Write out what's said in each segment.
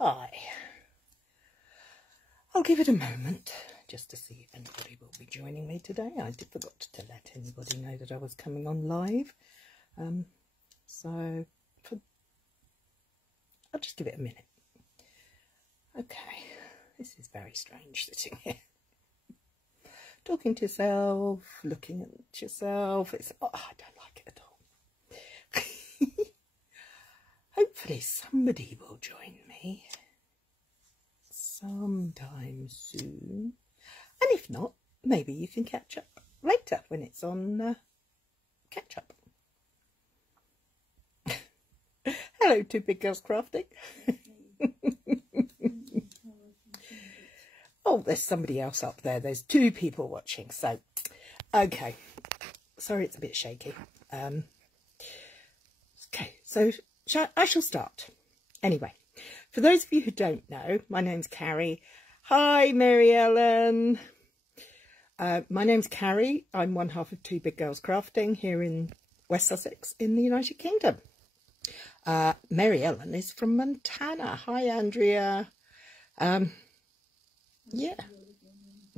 Hi. I'll give it a moment just to see if anybody will be joining me today. I did forgot to let anybody know that I was coming on live. I'll just give it a minute. Okay, this is very strange sitting here. Talking to yourself, looking at yourself. I don't like it at all. Hopefully somebody will join me sometime soon. And if not, maybe you can catch up later when it's on catch up. Hello, two big girls crafting. Oh, there's somebody else up there. There's two people watching. So, okay. Sorry, it's a bit shaky. Okay, so I shall start. Anyway, for those of you who don't know, my name's Carrie. Hi, Mary Ellen. My name's Carrie. I'm one half of Two Big Girls Crafting here in West Sussex in the United Kingdom. Mary Ellen is from Montana. Hi, Andrea. Yeah,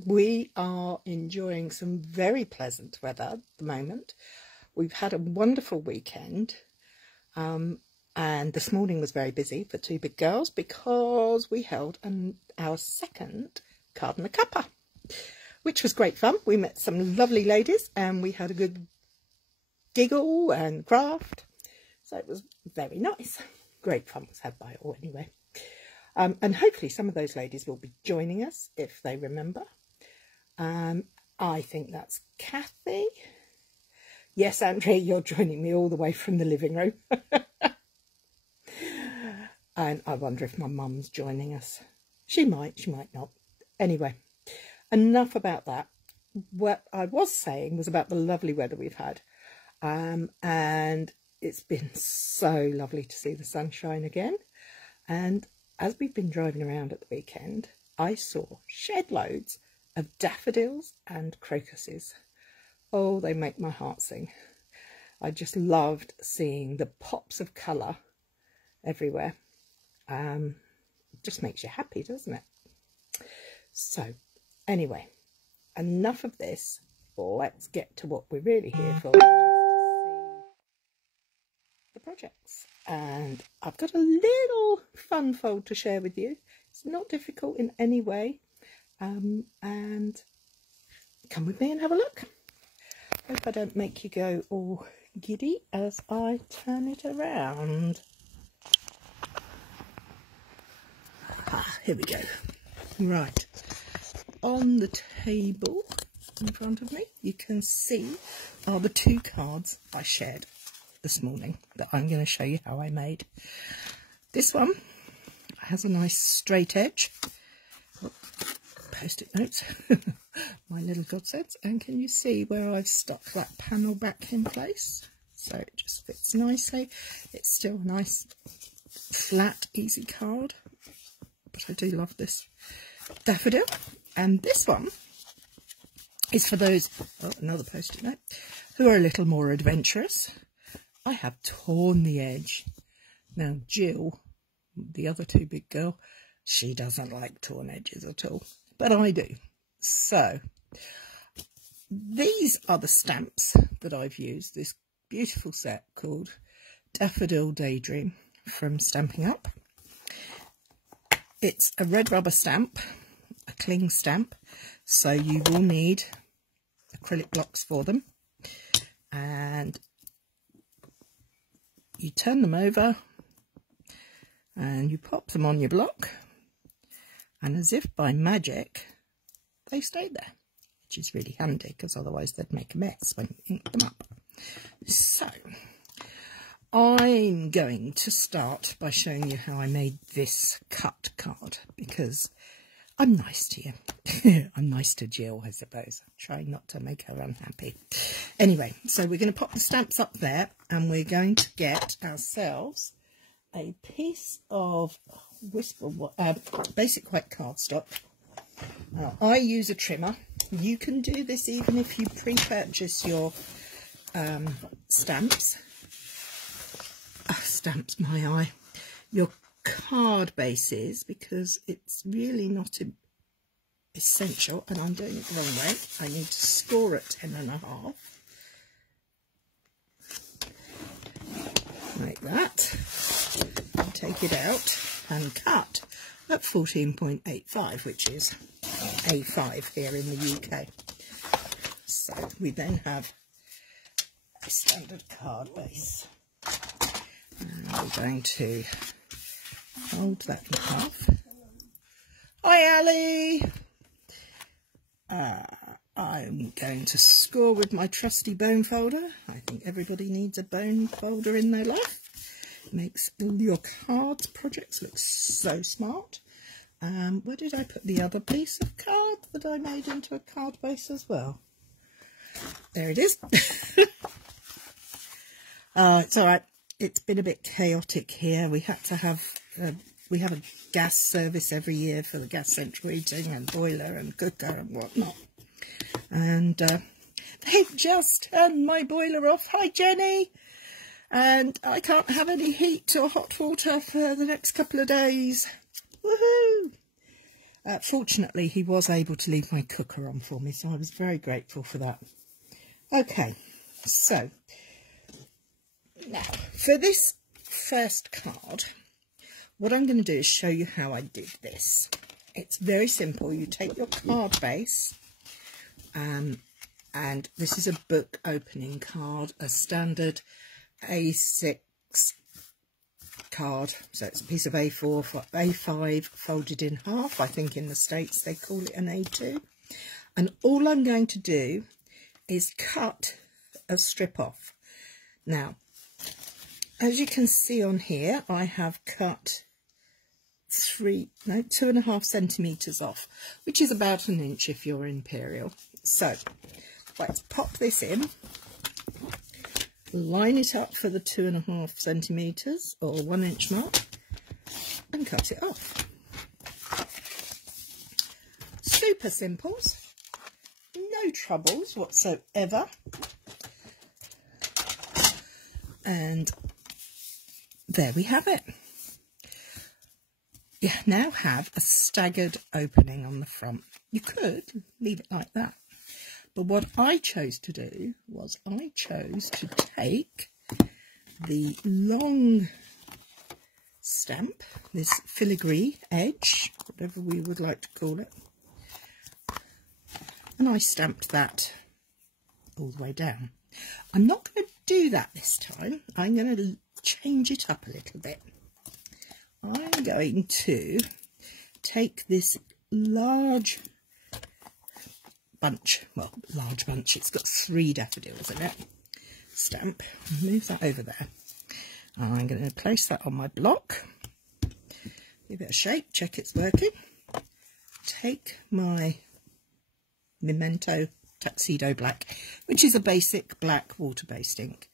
we are enjoying some very pleasant weather at the moment. We've had a wonderful weekend. And this morning was very busy for Two Big Girls because we held our second Card and a Cuppa, which was great fun. We met some lovely ladies and we had a good giggle and craft. So it was very nice. Great fun was had by all anyway. And hopefully some of those ladies will be joining us if they remember. I think that's Kathy. Yes, Andrea, you're joining me all the way from the living room. And I wonder if my mum's joining us. She might not. Anyway, enough about that. What I was saying was about the lovely weather we've had. And it's been so lovely to see the sunshine again. And as we've been driving around at the weekend, I saw shed loads of daffodils and crocuses. Oh, they make my heart sing. I just loved seeing the pops of colour everywhere. It just makes you happy, doesn't it? So, anyway, enough of this. Let's get to what we're really here for, which is to see the projects. And I've got a little fun fold to share with you. It's not difficult in any way. And come with me and have a look. Hope I don't make you go all giddy as I turn it around. Here we go. Right. On the table in front of me, you can see are the two cards I shared this morning that I'm going to show you how I made. This one has a nice straight edge. Post-it notes. My little godsends. And can you see where I've stuck that panel back in place? So it just fits nicely. It's still a nice flat easy card, but I do love this daffodil. And this one is for those, oh, another post-it note, who are a little more adventurous. I have torn the edge. Now Jill, the other two big girl, she doesn't like torn edges at all, but I do. So these are the stamps that I've used, this beautiful set called Daffodil Daydream from Stampin' Up. It's a red rubber stamp, a cling stamp, so you will need acrylic blocks for them. And you turn them over and you pop them on your block, and as if by magic they stay there, which is really handy because otherwise they'd make a mess when you ink them up. So I'm going to start by showing you how I made this cut card because I'm nice to you. I'm nice to Jill, I suppose. I'm trying not to make her unhappy. Anyway, so we're going to pop the stamps up there and we're going to get ourselves a piece of basic white cardstock. Now, I use a trimmer. You can do this even if you pre-purchase your stamps. Stamps, my eye. Your card bases because it's really not essential, and I'm doing it the wrong way. I need to score at 10.5. Like that. And take it out and cut at 14.85, which is A5 here in the UK. So we then have a standard card base. And we're going to fold that in half. Hi, Ali! I'm going to score with my trusty bone folder. I think everybody needs a bone folder in their life. It makes your cards projects look so smart. Where did I put the other piece of card that I made into a card base as well? There it is. It's all right. It's been a bit chaotic here. We had to have we have a gas service every year for the gas central heating and boiler and cooker and whatnot. And they've just turned my boiler off. Hi, Jenny. And I can't have any heat or hot water for the next couple of days. Woohoo! Fortunately, he was able to leave my cooker on for me, so I was very grateful for that. Okay, so now for this first card, what I'm going to do is show you how I did this. It's very simple. You take your card base, and this is a book opening card, a standard A6 card. So it's a piece of A4 for A5 folded in half. I think in the States they call it an A2. And all I'm going to do is cut a strip off. Now, as you can see on here, I have cut 2.5 centimetres off, which is about 1 inch if you're imperial. So let's pop this in, line it up for the 2.5 centimetres or 1 inch mark, and cut it off. Super simples, no troubles whatsoever. And there we have it. You now have a staggered opening on the front. You could leave it like that. But what I chose to do was I chose to take the long stamp, this filigree edge, whatever we would like to call it, and I stamped that all the way down. I'm not going to do that this time. I'm going to change it up a little bit. I'm going to take this large bunch, well, large bunch, it's got 3 daffodils in it, stamp, move that over there. I'm going to place that on my block, give it a shake, check it's working, take my Memento Tuxedo Black, which is a basic black water-based ink,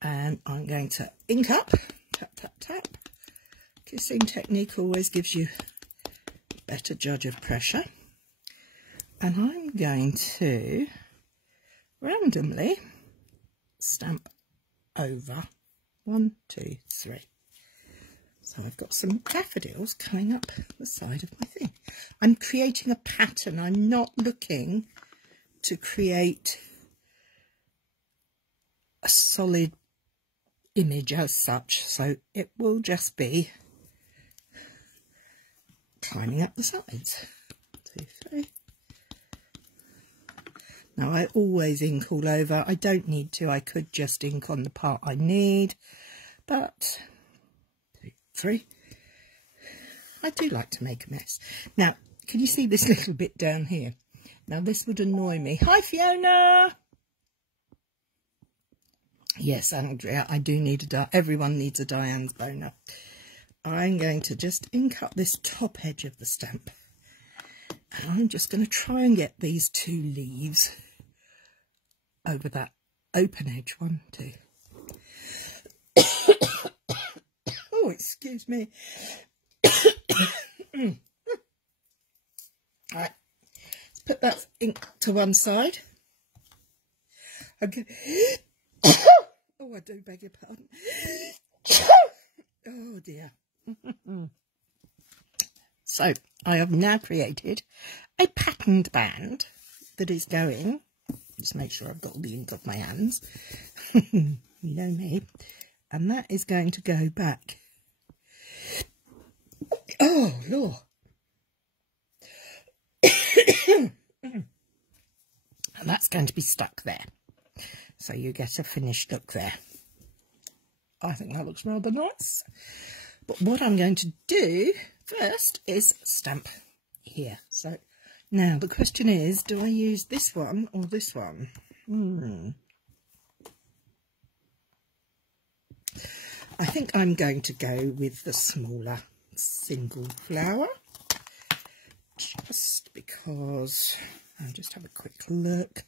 and I'm going to ink up, tap, tap, tap. Kissing technique always gives you a better judge of pressure. And I'm going to randomly stamp over 1, 2, 3. So I've got some daffodils coming up the side of my thing. I'm creating a pattern. I'm not looking to create a solid image as such. So it will just be climbing up the sides. 2, 3. Now, I always ink all over. I don't need to. I could just ink on the part I need. But 2, 3. I do like to make a mess. Now, can you see this little bit down here? Now, this would annoy me. Hi, Fiona! Yes, Andrea, I do need a... Everyone needs a Diane's boner. I'm going to just ink up this top edge of the stamp. And I'm just going to try and get these 2 leaves over that open edge. 1, 2. Oh, excuse me. All right, let's put that ink to one side. Okay. Oh, I do beg your pardon. Oh dear. So I have now created a patterned band that is going, just make sure I've got all the ink off my hands, you know me, and that is going to go back. Oh, Lord. And that's going to be stuck there. So you get a finished look there. I think that looks rather nice. But what I'm going to do first is stamp here. So now the question is, do I use this one or this one? I think I'm going to go with the smaller single flower. Just because I'll just have a quick look,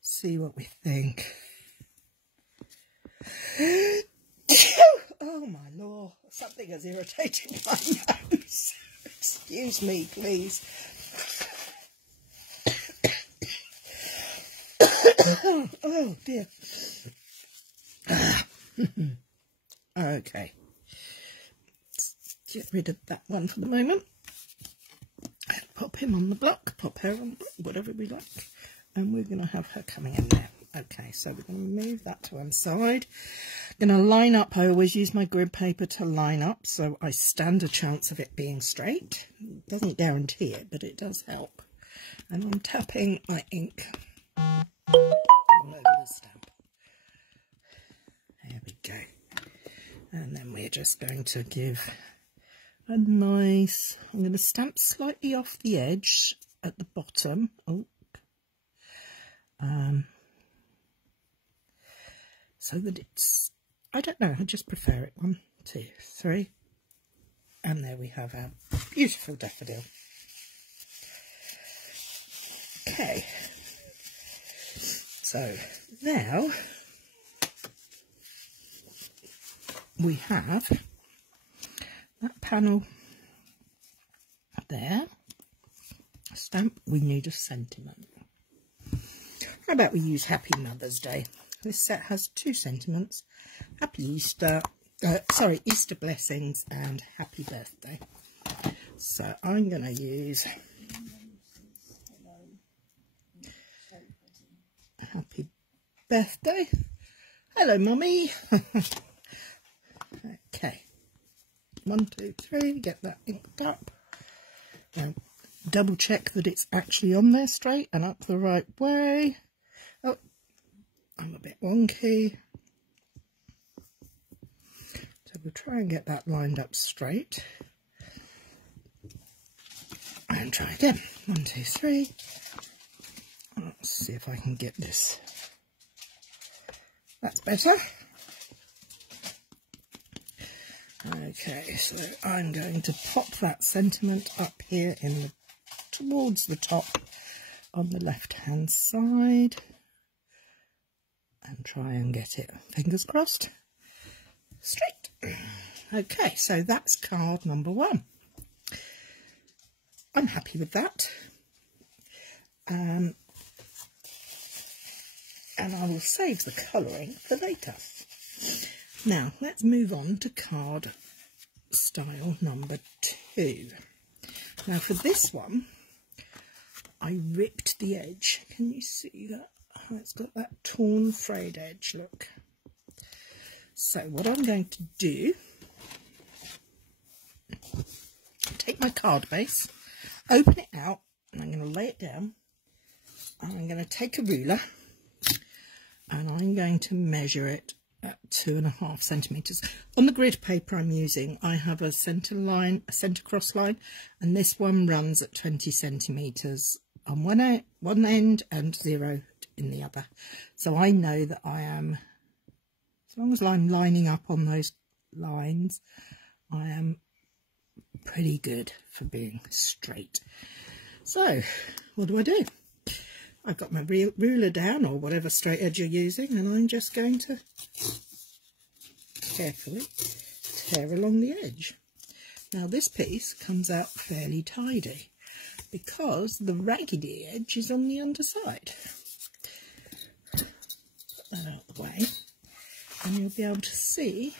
see what we think. Oh my lord, something has irritated my nose. Excuse me, please. Oh dear. Okay, let's get rid of that one for the moment. Pop him on the block, pop her on the block, whatever we like. And we're going to have her coming in there. Okay, so we're going to move that to one side. I'm going to line up. I always use my grid paper to line up, so I stand a chance of it being straight. It doesn't guarantee it, but it does help. And I'm tapping my ink all over the stamp. There we go. And then we're just going to give a nice, I'm going to stamp slightly off the edge at the bottom. Oh, so that it's, I don't know, I just prefer it. 1, 2, 3, and there we have our beautiful daffodil. Okay, so now we have that panel there. Stamp, we need a sentiment. How about we use Happy Mother's Day? This set has 2 sentiments. Happy Easter, Easter blessings and happy birthday. So I'm going to use happy birthday. Hello, Mummy. Okay. 1, 2, 3, get that inked up. And double check that it's actually on there straight and up the right way. Oh, I'm a bit wonky. So we'll try and get that lined up straight. And try again. 1, 2, 3. Let's see if I can get this. That's better. Okay, so I'm going to pop that sentiment up here in the, towards the top on the left hand side and try and get it, fingers crossed, straight. Okay, so that's card number 1. I'm happy with that. And I will save the colouring for later. Now, let's move on to card style number 2. Now, for this one, I ripped the edge. Can you see that? Oh, it's got that torn, frayed edge, look. So, what I'm going to do, take my card base, open it out, and I'm going to lay it down. And I'm going to take a ruler, and I'm going to measure it at 2.5 centimetres. On the grid paper I'm using, I have a centre line, a centre cross line, and this one runs at 20 centimetres on one end and 0 in the other. So I know that I am, as long as I'm lining up on those lines, I am pretty good for being straight. So what do? I've got my ruler down, or whatever straight edge you're using, and I'm just going to carefully tear along the edge. Now this piece comes out fairly tidy because the raggedy edge is on the underside. Put that out of the way and you'll be able to see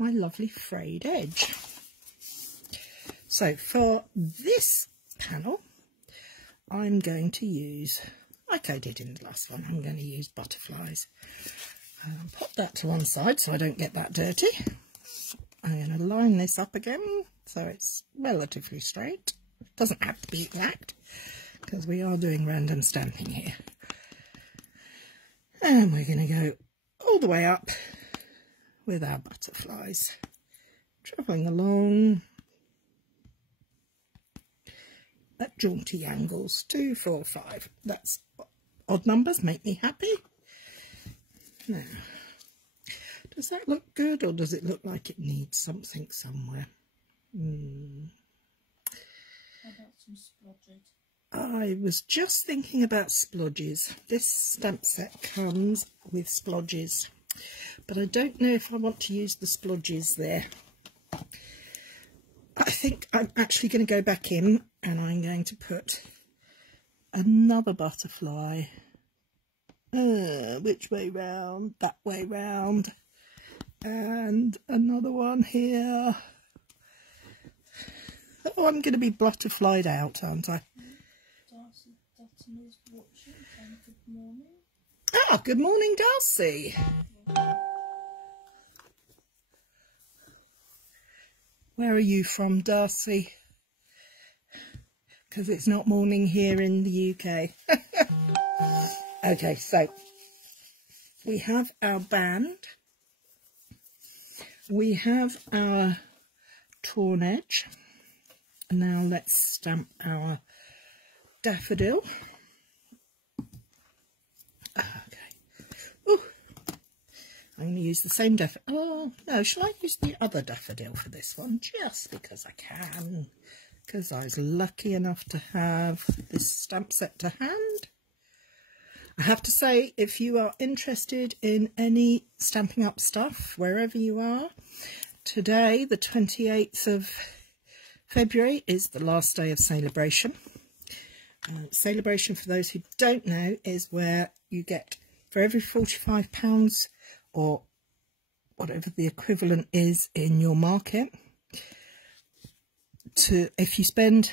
my lovely frayed edge. So for this panel, I'm going to use, like I did in the last one, I'm going to use butterflies. Pop that to one side so I don't get that dirty. I'm going to line this up again so it's relatively straight. It doesn't have to be exact because we are doing random stamping here. And we're going to go all the way up with our butterflies, travelling along at jaunty angles. 2, 4, 5. That's odd numbers, make me happy. Now, does that look good, or does it look like it needs something somewhere? How about some splodges? I was just thinking about splodges. This stamp set comes with splodges, but I don't know if I want to use the splodges there. I think I'm actually going to go back in and I'm going to put another butterfly. Which way round? That way round. And another one here. Oh, I'm going to be butterflied out, aren't I? Darcy Dutton is watching. Good morning. Ah, good morning, Darcy. Where are you from, Darcy? Because it's not morning here in the UK. Okay, so we have our band. We have our torn edge. Now let's stamp our daffodil. Okay. Ooh. I'm going to use the same daffodil. Oh, no, shall I use the other daffodil for this one? Just because I can. Because I was lucky enough to have this stamp set to hand. I have to say, if you are interested in any Stampin' Up stuff, wherever you are, today, the 28th of February, is the last day of Celebration. Celebration, for those who don't know, is where you get, for every £45 or whatever the equivalent is in your market, if you spend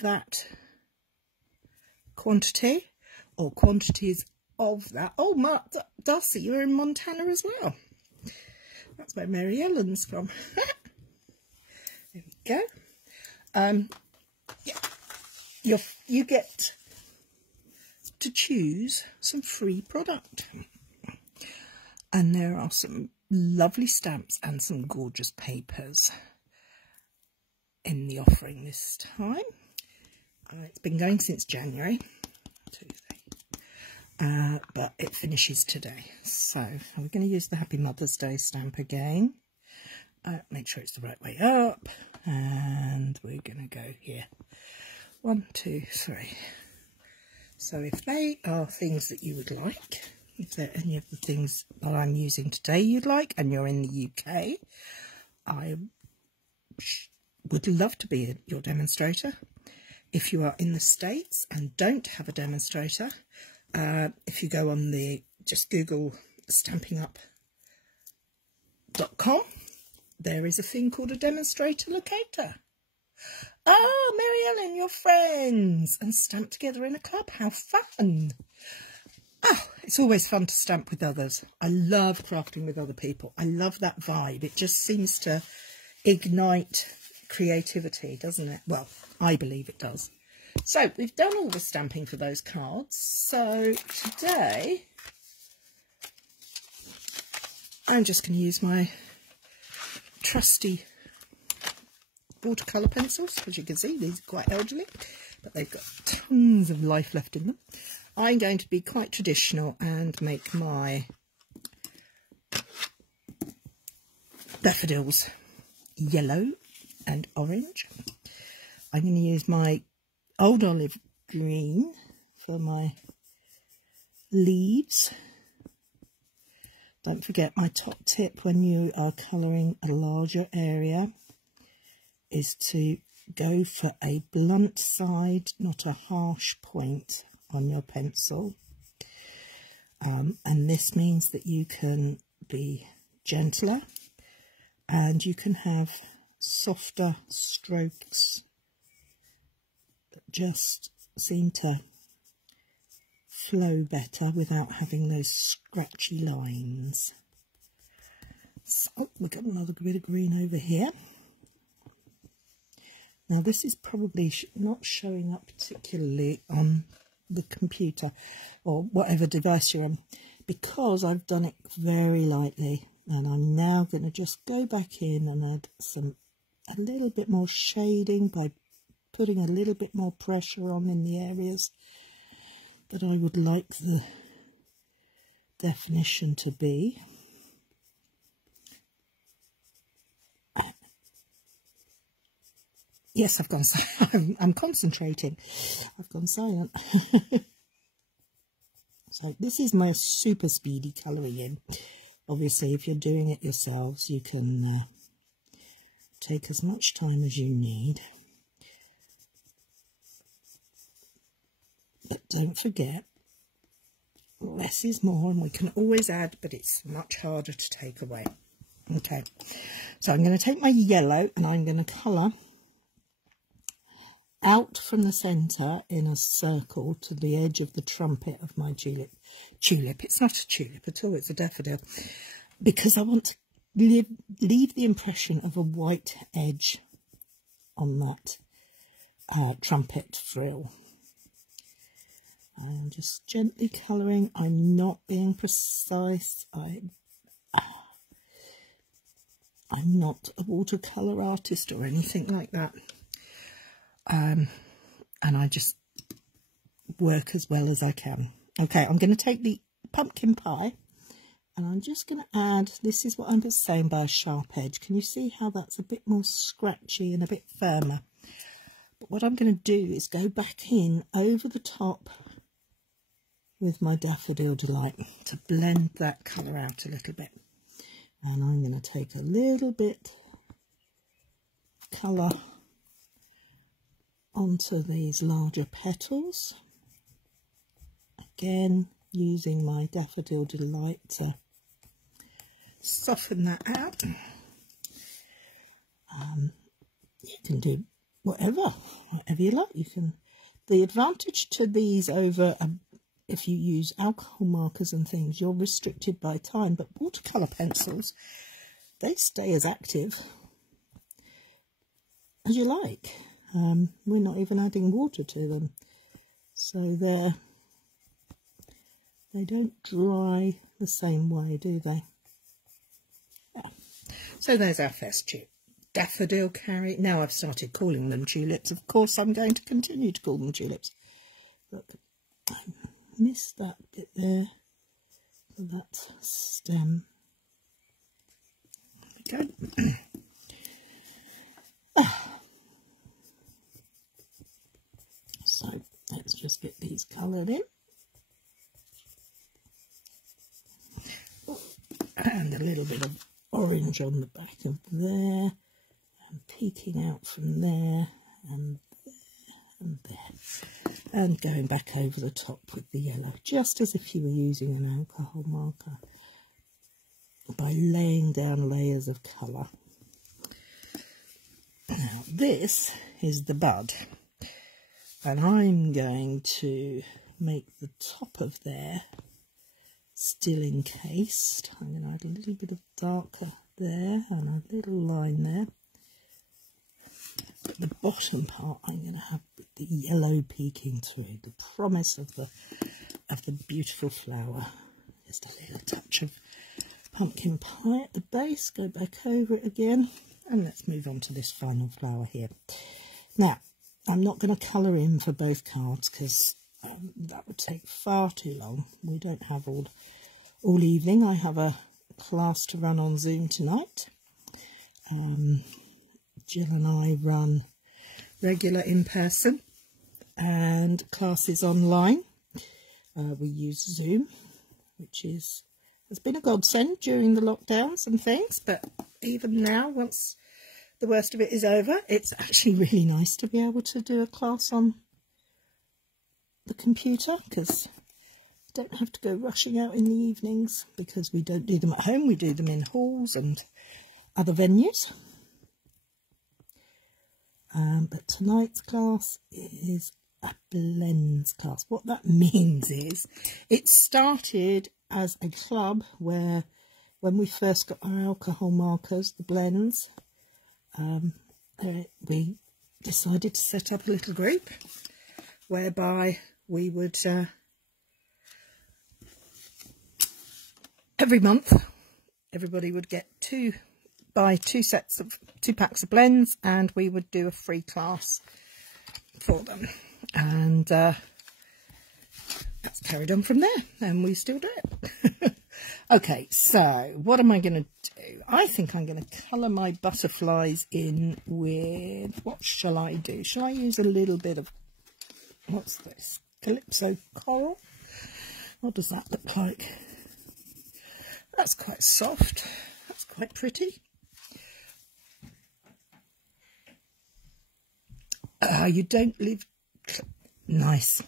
that quantity or quantities of that. Oh, Darcy, you're in Montana as well. That's where Mary Ellen's from. There we go. Yeah, you get to choose some free product. And there are some lovely stamps and some gorgeous papers in the offering this time. It's been going since January, but it finishes today. So we're going to use the Happy Mother's Day stamp again. Make sure it's the right way up, and we're going to go here. 1, 2, 3. So if they are things that you would like, if they're any of the things that I'm using today you'd like, and you're in the UK, I would love to be your demonstrator. If you are in the States and don't have a demonstrator, if you go on just Google stampingup.com, there is a thing called a demonstrator locator. Ah, Mary Ellen, you're friends and stamp together in a club. How fun. Oh, it's always fun to stamp with others. I love crafting with other people. I love that vibe. It just seems to ignite creativity, doesn't it? Well, I believe it does. So we've done all the stamping for those cards. So today I'm just going to use my trusty watercolour pencils. As you can see, these are quite elderly, but they've got tons of life left in them. I'm going to be quite traditional and make my daffodils yellow and orange. I'm going to use my old olive green for my leaves. Don't forget, my top tip when you are colouring a larger area is to go for a blunt side, not a harsh point on your pencil. And this means that you can be gentler and you can have softer strokes that just seem to flow better without having those scratchy lines. So we've got another bit of green over here. Now this is probably not showing up particularly on the computer or whatever device you're on, because I've done it very lightly, and I'm now going to just go back in and add a little bit more shading by putting a little bit more pressure on in the areas that I would like the definition to be. Yes, I've gone silent. I'm concentrating. I've gone silent. So this is my super speedy colouring in. Obviously, if you're doing it yourselves, you can take as much time as you need. But don't forget, less is more, and we can always add, but it's much harder to take away. Okay, so I'm going to take my yellow and I'm going to colour out from the centre in a circle to the edge of the trumpet of my tulip. It's not a tulip at all, it's a daffodil, because I want to leave the impression of a white edge on that trumpet frill. I'm just gently colouring. I'm not being precise. I'm not a watercolour artist or anything like that. And I just work as well as I can. Okay, I'm going to take the pumpkin pie and I'm just going to add, this is what I'm saying by a sharp edge. Can you see how that's a bit more scratchy and a bit firmer? But what I'm going to do is go back in over the top with my Daffodil Delight to blend that colour out a little bit. And I'm going to take a little bit of colour onto these larger petals, again using my Daffodil Delight to soften that out. You can do whatever you like. You can. The advantage to these over if you use alcohol markers and things, you're restricted by time, but watercolour pencils, they stay as active as you like. We're not even adding water to them, so they don't dry the same way, do they? Yeah. So there's our first tulip. Daffodil carry. Now I've started calling them tulips. Of course I'm going to continue to call them tulips. But I missed that bit there for that stem. There we go. So let's just get these coloured in. And a little bit of orange on the back of there, and peeking out from there, and there, and there. And going back over the top with the yellow, just as if you were using an alcohol marker, by laying down layers of colour. Now this is the bud. And I'm going to make the top of there still encased. I'm going to add a little bit of darker there and a little line there. But the bottom part I'm going to have the yellow peeking through, the promise of the beautiful flower. Just a little touch of pumpkin pie at the base. Go back over it again, and let's move on to this final flower here. Now, I'm not going to colour in for both cards because that would take far too long. We don't have all evening. I have a class to run on Zoom tonight. Jill and I run regular in person and classes online. We use Zoom, which has been a godsend during the lockdowns and things, but even now, once the worst of it is over, it's actually really nice to be able to do a class on the computer, because I don't have to go rushing out in the evenings, because we don't do them at home, we do them in halls, and other venues. But tonight's class is a blends class. What that means is it started as a club where when we first got our alcohol markers, the blends, we decided to set up a little group whereby we would every month everybody would get buy two packs of blends, and we would do a free class for them. And that's carried on from there, and we still do it. Okay, so what am I going to do? I think I'm going to colour my butterflies in with, what shall I do? Shall I use a little bit of, what's this? Calypso Coral? What does that look like? That's quite soft. That's quite pretty. You don't live... Nice.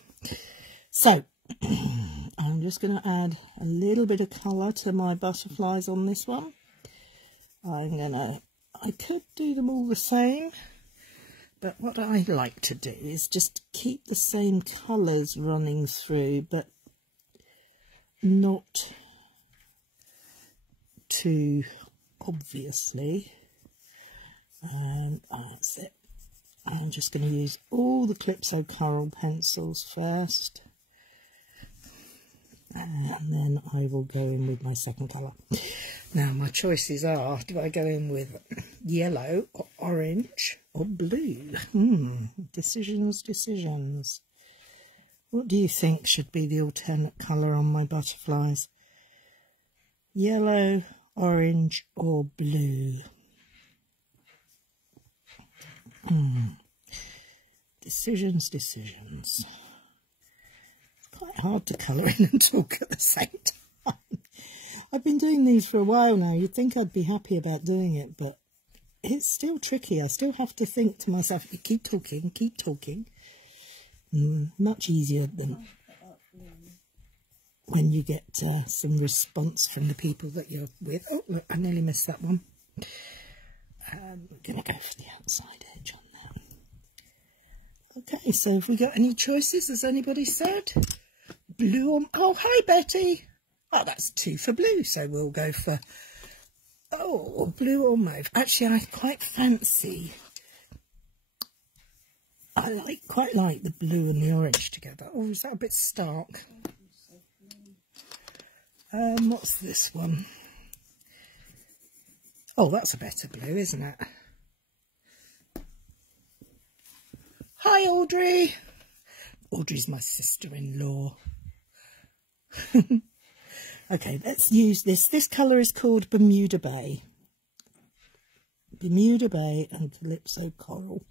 So, I'm just going to add a little bit of colour to my butterflies on this one. I could do them all the same, but what I like to do is just keep the same colours running through, but not too obviously. And that's it. I'm just going to use all the Calypso Coral pencils first, and then I will go in with my second colour. Now my choices are, do I go in with yellow or orange or blue? Decisions. What do you think should be the alternate colour on my butterflies? Yellow, orange or blue? Decisions. It's quite hard to colour in and talk at the same time. I've been doing these for a while now. You'd think I'd be happy about doing it, but it's still tricky. I still have to think to myself, keep talking. Much easier than when you get some response from the people that you're with. Oh, look, I nearly missed that one. We're going to go for the outside edge on that. Okay, so have we got any choices? Has anybody said? Blue or... Oh, hi, Betty. Oh, that's 2 for blue, so we'll go for... Oh, blue or mauve. Actually, I quite fancy... I quite like the blue and the orange together. Oh, is that a bit stark? What's this one? Oh, that's a better blue, isn't it? Hi, Audrey. Audrey's my sister-in-law. Okay, let's use this. This colour is called Bermuda Bay. Bermuda Bay and Calypso Coral.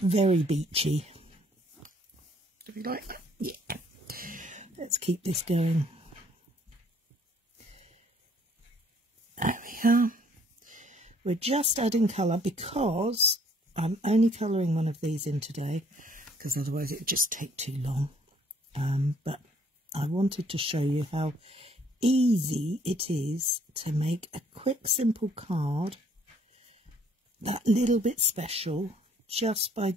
Very beachy. Do we like that? Yeah. Let's keep this going. There we are. We're just adding colour because I'm only colouring one of these in today, because otherwise it would just take too long. But I wanted to show you how easy it is to make a quick, simple card that little bit special just by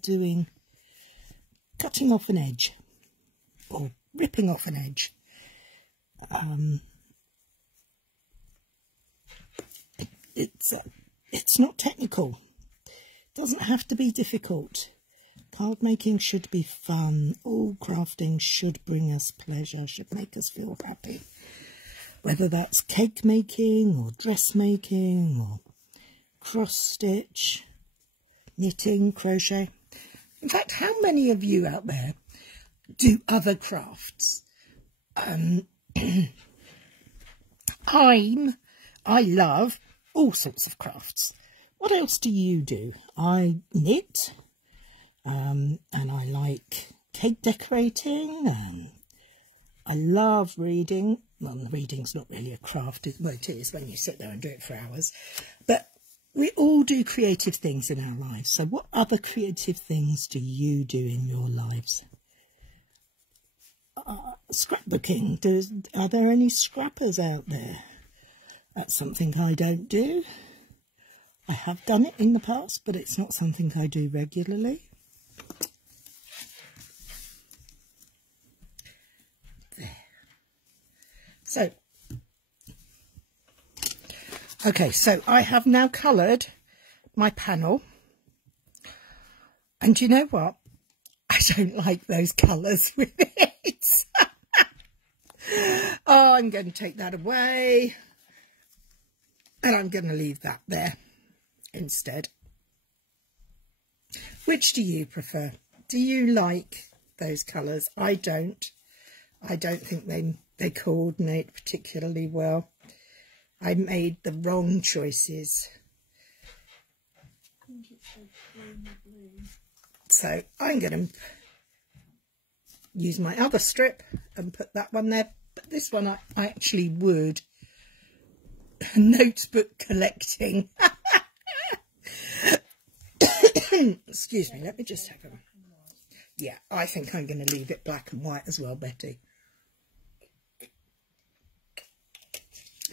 cutting off an edge or ripping off an edge. It's not technical. It doesn't have to be difficult. Card making should be fun. All crafting should bring us pleasure, should make us feel happy. Whether that's cake making or dress making or cross stitch, knitting, crochet. In fact, how many of you out there do other crafts? I love all sorts of crafts. What else do you do? I knit, and I like cake decorating, and I love reading. Well, reading's not really a craft, well, it is when you sit there and do it for hours. But we all do creative things in our lives. So what other creative things do you do in your lives? Scrapbooking. Are there any scrappers out there? That's something I don't do. I have done it in the past, but it's not something I do regularly. There. So, okay, so I have now coloured my panel. And you know what? I don't like those colours with it. Oh, I'm going to take that away. And I'm going to leave that there instead. Which do you prefer? Do you like those colours? I don't. I don't think they coordinate particularly well. I made the wrong choices. I think it's like blue. So I'm going to use my other strip and put that one there. But this one I actually would. Notebook collecting. Excuse me, let me just have a... Yeah, I think I'm going to leave it black and white as well, Betty.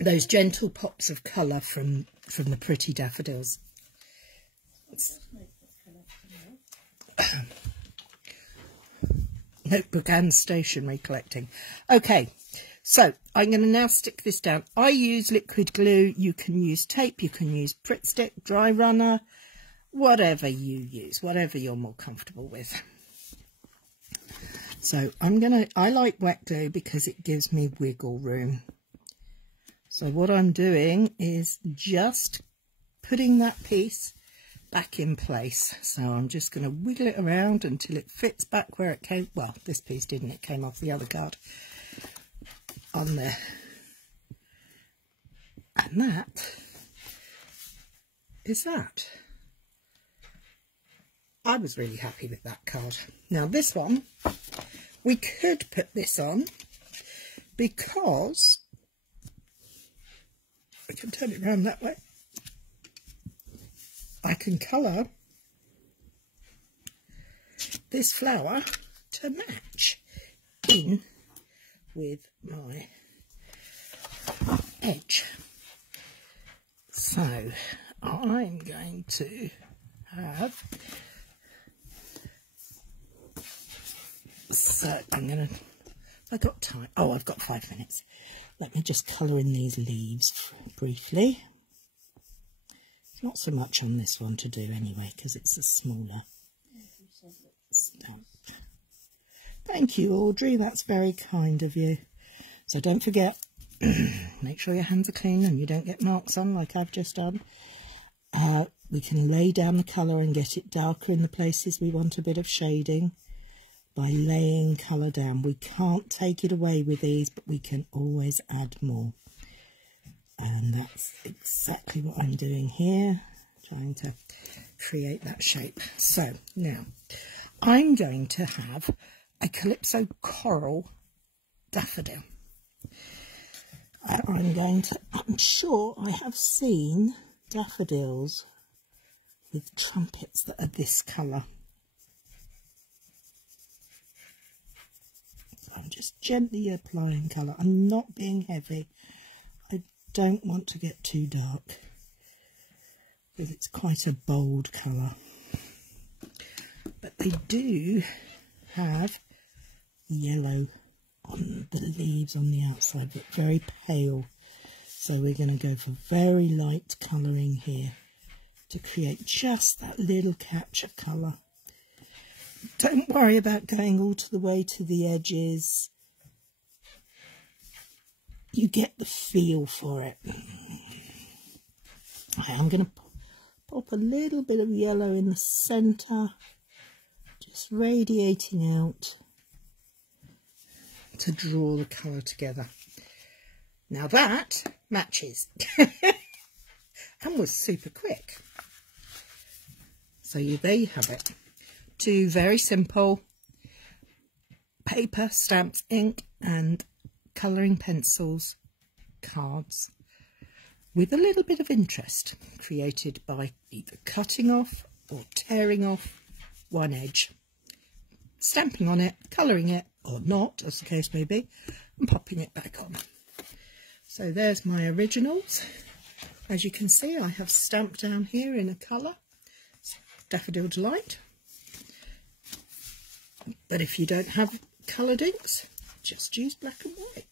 Those gentle pops of colour from the pretty daffodils. Notebook and stationery collecting. Okay, so I'm going to now stick this down. I use liquid glue. You can use tape, you can use Pritt Stick, dry runner, whatever you use, whatever you're more comfortable with. So I like wet glue because it gives me wiggle room. So what I'm doing is just putting that piece back in place. So I'm just going to wiggle it around until it fits back where it came. Well, this piece didn't, it came off the other card on there. And that is that. I was really happy with that card. Now this one, we could put this on because I can turn it around that way. I can colour this flower to match in with my edge. So I'm going to have, so I'm going to, I got time, oh I've got 5 minutes. Let me just colour in these leaves briefly. Not so much on this one to do anyway, because it's a smaller stamp. Thank you, Audrey. That's very kind of you. So don't forget, make sure your hands are clean and you don't get marks on like I've just done. We can lay down the colour and get it darker in the places we want a bit of shading by laying colour down. We can't take it away with these, but we can always add more. And that's exactly what I'm doing here, trying to create that shape. So now I'm going to have a Calypso Coral daffodil. I'm sure I have seen daffodils with trumpets that are this colour. So I'm just gently applying colour. I'm not being heavy. Don't want to get too dark because it's quite a bold colour, but they do have yellow on the leaves on the outside, but very pale, so we're going to go for very light colouring here to create just that little catch of colour. Don't worry about going all to the way to the edges. You get the feel for it. I'm going to pop a little bit of yellow in the centre, just radiating out to draw the colour together. Now that matches and was super quick. So there you have it. 2 very simple paper, stamps, ink and colouring pencils cards with a little bit of interest created by either cutting off or tearing off one edge, stamping on it, colouring it or not, as the case may be, and popping it back on. So there's my originals. As you can see, I have stamped down here in a colour, Daffodil Delight. But if you don't have coloured inks, just use black and white.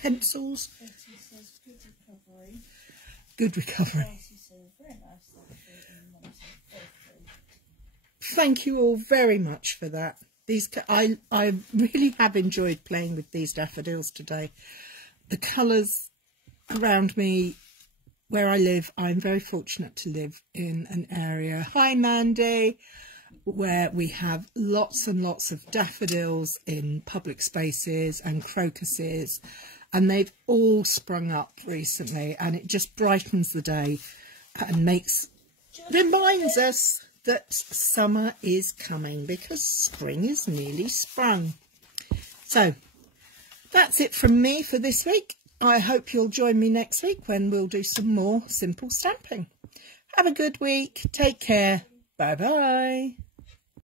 Pencils. Betty says good recovery. Good recovery. Darcy says very nice. And Mum says very good. Thank you all very much for that. I really have enjoyed playing with these daffodils today. The colours around me, where I live, I'm very fortunate to live in an area, hi Mandy, where we have lots and lots of daffodils in public spaces and crocuses, and they've all sprung up recently, and it just brightens the day and reminds us that summer is coming because spring is nearly sprung. So that's it from me for this week. I hope you'll join me next week when we'll do some more simple stamping. Have a good week. Take care. Bye bye.